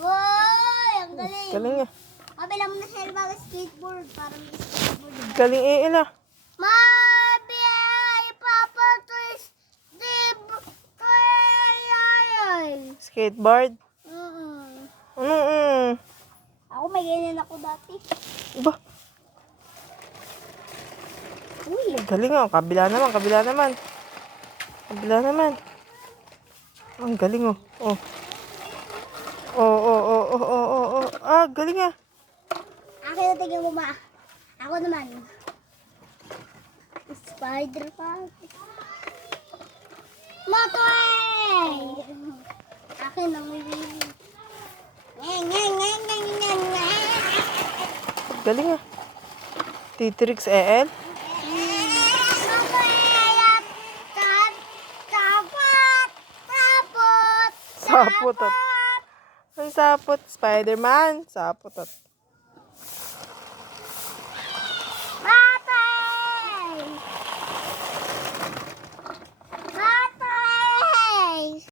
Wow, ang galing. Galing ah. Kabila mo na siya bago skateboard para may skateboard. Galing eh, Ella. Mabi ay papa to Skateboard. Mm. Ano, mm. Ako may ganyan ako dati. Ba, Uy, galing ah. Kabila naman, kabila naman. Kabila naman. Ang galing oh. Oh. Oh, oh, oh, oh, oh, oh, oh. Ah, galing ah. akin na tingin mo ma. Ako naman. Spider pa. Motoy! Akin ang ngang, ngang, ngang. Galing ah. Titrix EL. Sapot at. Ang sapot. Spider-Man. Sapot at.